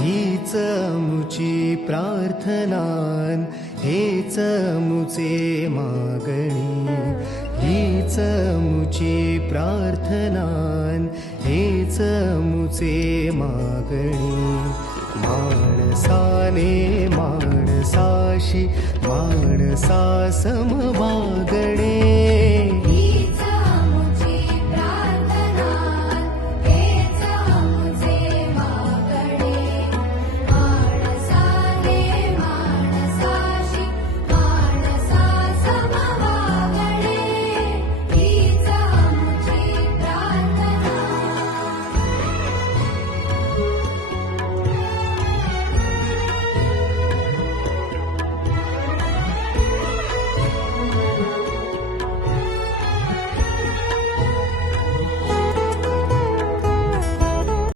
हीच मुची प्रार्थनान, हेच मुचे मागणी. हीच मुची प्रार्थनान, हेच मुचे मागणी. माणसाने माणसाशी माणसासम वागणे.